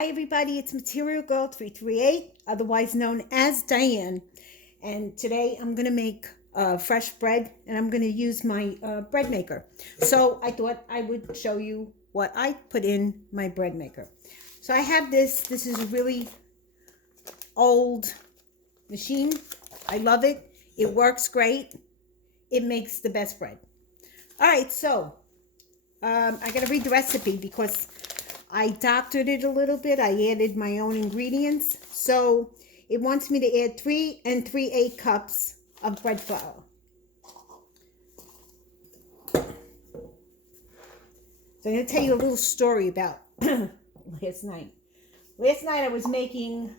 Hi everybody, it's Material Girl 338, otherwise known as Diane. And today I'm going to make fresh bread and I'm going to use my bread maker. So I thought I would show you what I put in my bread maker. So I have this is a really old machine. I love it. It works great. It makes the best bread. All right, so I got to read the recipe because I doctored it a little bit. I added my own ingredients. So it wants me to add 3 3/8 cups of bread flour. So I'm going to tell you a little story about last night. Last night I was making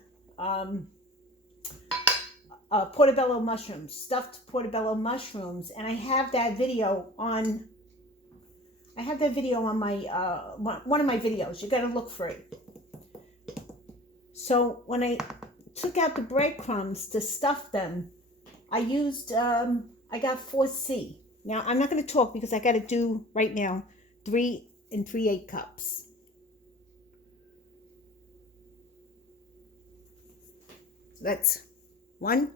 portobello mushrooms, stuffed portobello mushrooms, and I have that video on my one of my videos. You got to look for it. So when I took out the breadcrumbs to stuff them, I used I got 4C. Now I'm not going to talk because I got to do right now 3 3/8 cups. So that's 1,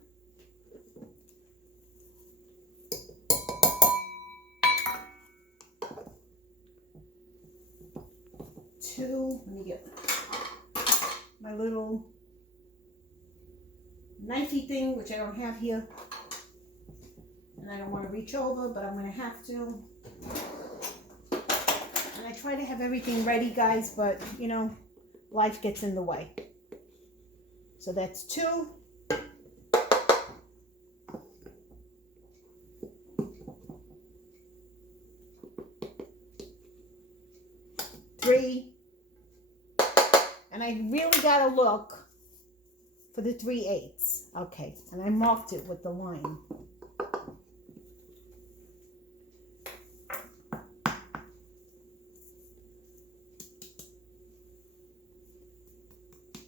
2. Let me get my little knifey thing, which I don't have here, and I don't want to reach over, but I'm going to have to. And I try to have everything ready, guys, but you know, life gets in the way. So that's 2. Three. And I really got to look for the 3/8. Okay, and I marked it with the line.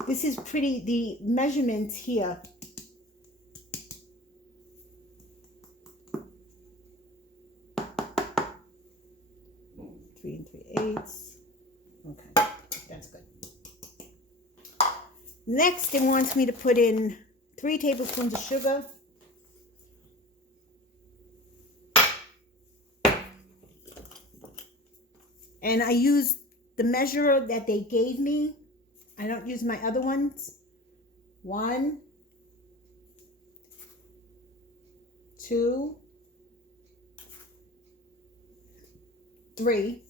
This is pretty, the measurements here. Three 3/8. Okay, that's good. Next, it wants me to put in 3 tablespoons of sugar. And I use the measure that they gave me. I don't use my other ones. 1, 2, 3.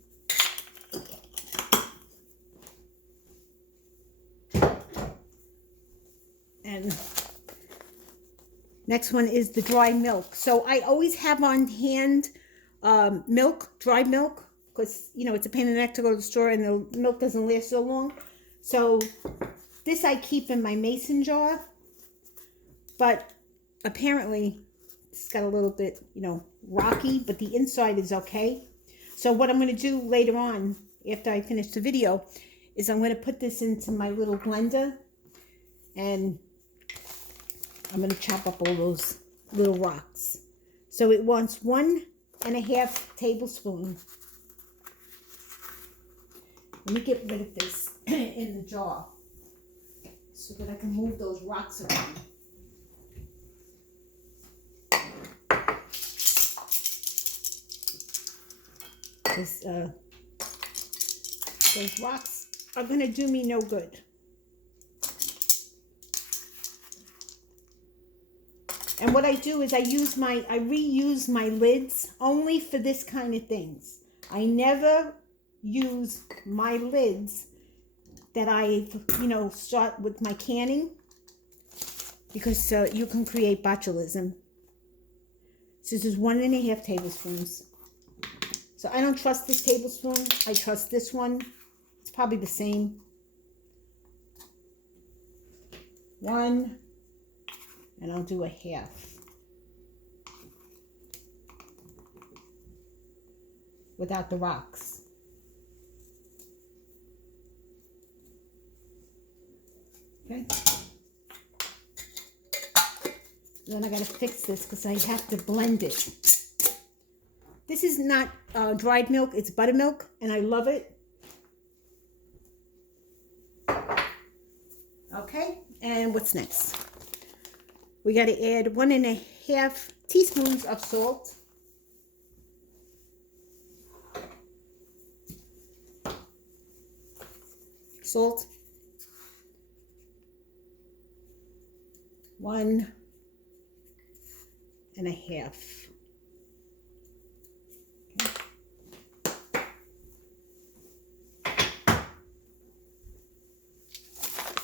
And next one is the dry milk. So I always have on hand milk, dry milk, because you know it's a pain in the neck to go to the store and the milk doesn't last so long. So this I keep in my mason jar, but apparently it's got a little bit, you know, rocky, but the inside is okay. So what I'm going to do later on, after I finish the video, is I'm going to put this into my little blender and I'm going to chop up all those little rocks. So it wants 1.5 tablespoons. Let me get rid of this in the jar so that I can move those rocks around. Those rocks are going to do me no good. And what I do is I reuse my lids only for this kind of things. I never use my lids that I, you know, start with my canning because you can create botulism. So this is 1.5 tablespoons. So I don't trust this tablespoon. I trust this one. It's probably the same. 1. And I'll do 1/2. Without the rocks. Okay. Then I gotta fix this because I have to blend it. This is not dried milk, it's buttermilk, and I love it. Okay, and what's next? We got to add 1.5 teaspoons of salt. Salt. 1.5.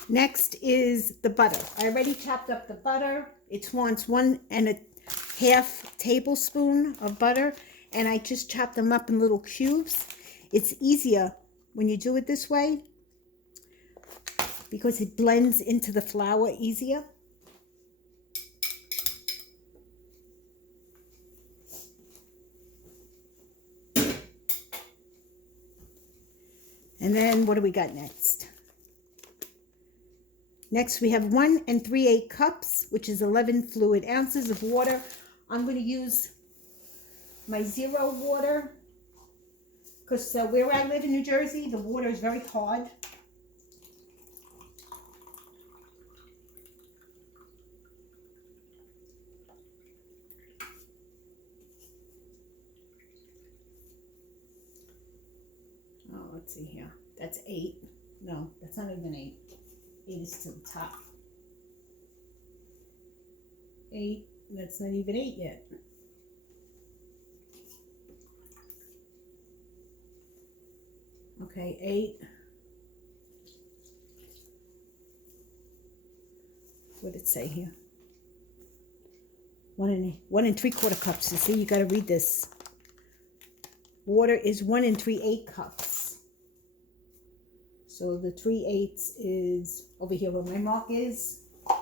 Next is the butter. I already chopped up the butter. It wants 1.5 tablespoon of butter, and I just chopped them up in little cubes. It's easier when you do it this way because it blends into the flour easier. And then what do we got next? Next, we have 1 3/8 cups, which is 11 fluid ounces of water. I'm going to use my zero water because where I live in New Jersey, the water is very hard. Oh, let's see here. That's 8. No, that's not even 8. 8 is to the top. 8, that's not even 8 yet. Okay, 8. What did it say here? 1 3/4 cups. You see, you got to read this. Water is 1 3/8 cups. So the 3/8 is over here where my mark is. A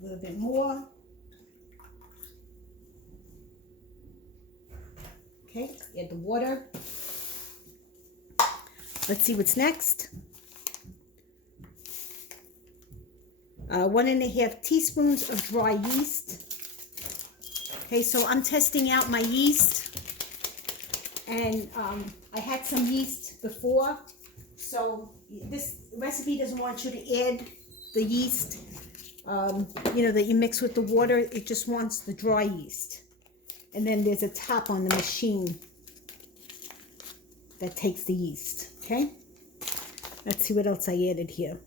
little bit more. Okay, add the water. Let's see what's next. 1.5 teaspoons of dry yeast. Okay, so I'm testing out my yeast, and I had some yeast before, so this recipe doesn't want you to add the yeast, that you mix with the water. It just wants the dry yeast. And then there's a top on the machine that takes the yeast, okay? Let's see what else I added here.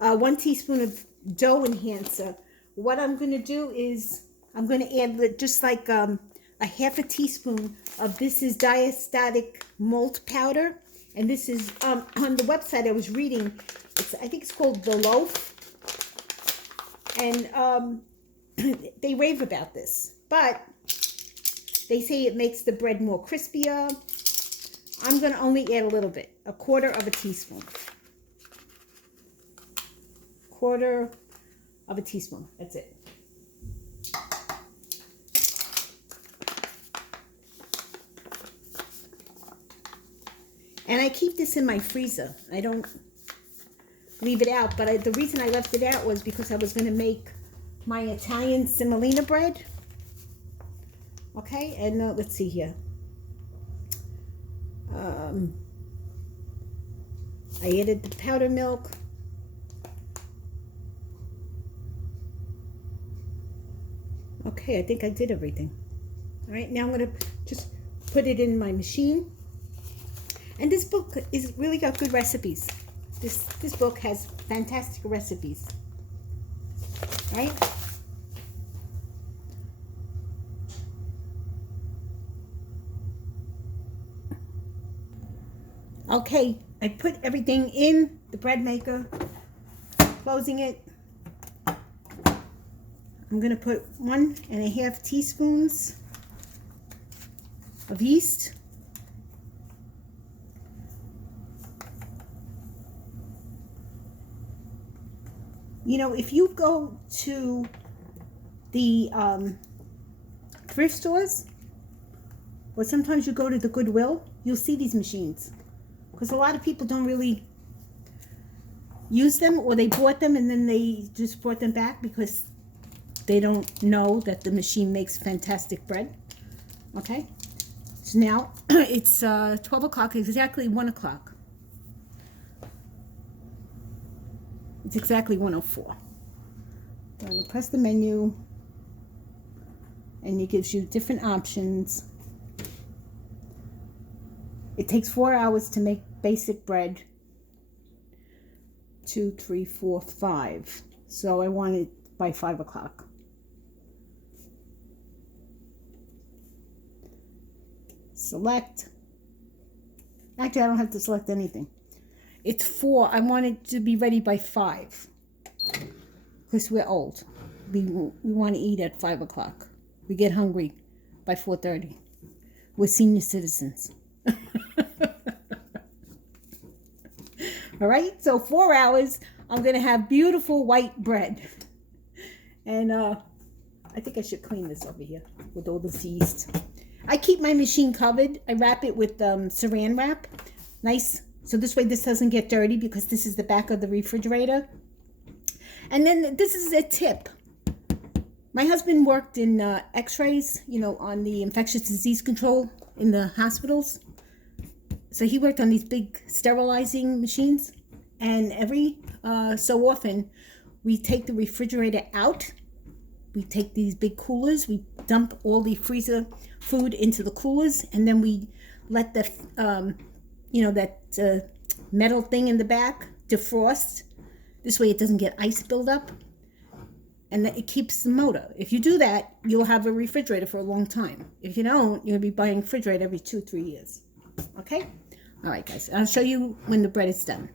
1 teaspoon of dough enhancer. What I'm going to do is I'm going to add just like a 1/2 teaspoon of this is diastatic malt powder. And this is on the website I was reading. I think it's called The Loaf. And they rave about this. But they say it makes the bread more crispier. I'm going to only add a little bit. 1/4 teaspoon. 1/4 teaspoon. That's it. And I keep this in my freezer. I don't leave it out. But the reason I left it out was because I was going to make my Italian semolina bread. Okay, and let's see here. I added the powdered milk. Okay, I think I did everything. All right, now I'm going to just put it in my machine. And this book is really got good recipes. This book has fantastic recipes. All right? Okay, I put everything in the bread maker, closing it. I'm going to put 1.5 teaspoons of yeast. You know, if you go to the thrift stores, or sometimes you go to the Goodwill, you'll see these machines. Because a lot of people don't really use them, or they bought them and then they just brought them back because they don't know that the machine makes fantastic bread. Okay? So now it's 12 o'clock, exactly 1 o'clock. It's exactly 1:04. I'm going to press the menu, and it gives you different options. It takes 4 hours to make basic bread. 2, 3, 4, 5. So I want it by 5 o'clock. Select. Actually, I don't have to select anything. It's 4. I want it to be ready by 5. Because we're old. We want to eat at 5 o'clock. We get hungry by 4:30. We're senior citizens. All right, so 4 hours, I'm going to have beautiful white bread. And I think I should clean this over here with all this yeast. I keep my machine covered. I wrap it with saran wrap. Nice. So this way this doesn't get dirty, because this is the back of the refrigerator. And then this is a tip. My husband worked in x-rays, on the infectious disease control in the hospitals. So he worked on these big sterilizing machines. And every so often, we take the refrigerator out. We take these big coolers. We dump all the freezer food into the coolers. And then we let the, that metal thing in the back defrost. This way it doesn't get ice buildup. And it keeps the motor. If you do that, you'll have a refrigerator for a long time. If you don't, you'll be buying a refrigerator every 2-3 years. Okay? All right, guys. I'll show you when the bread is done.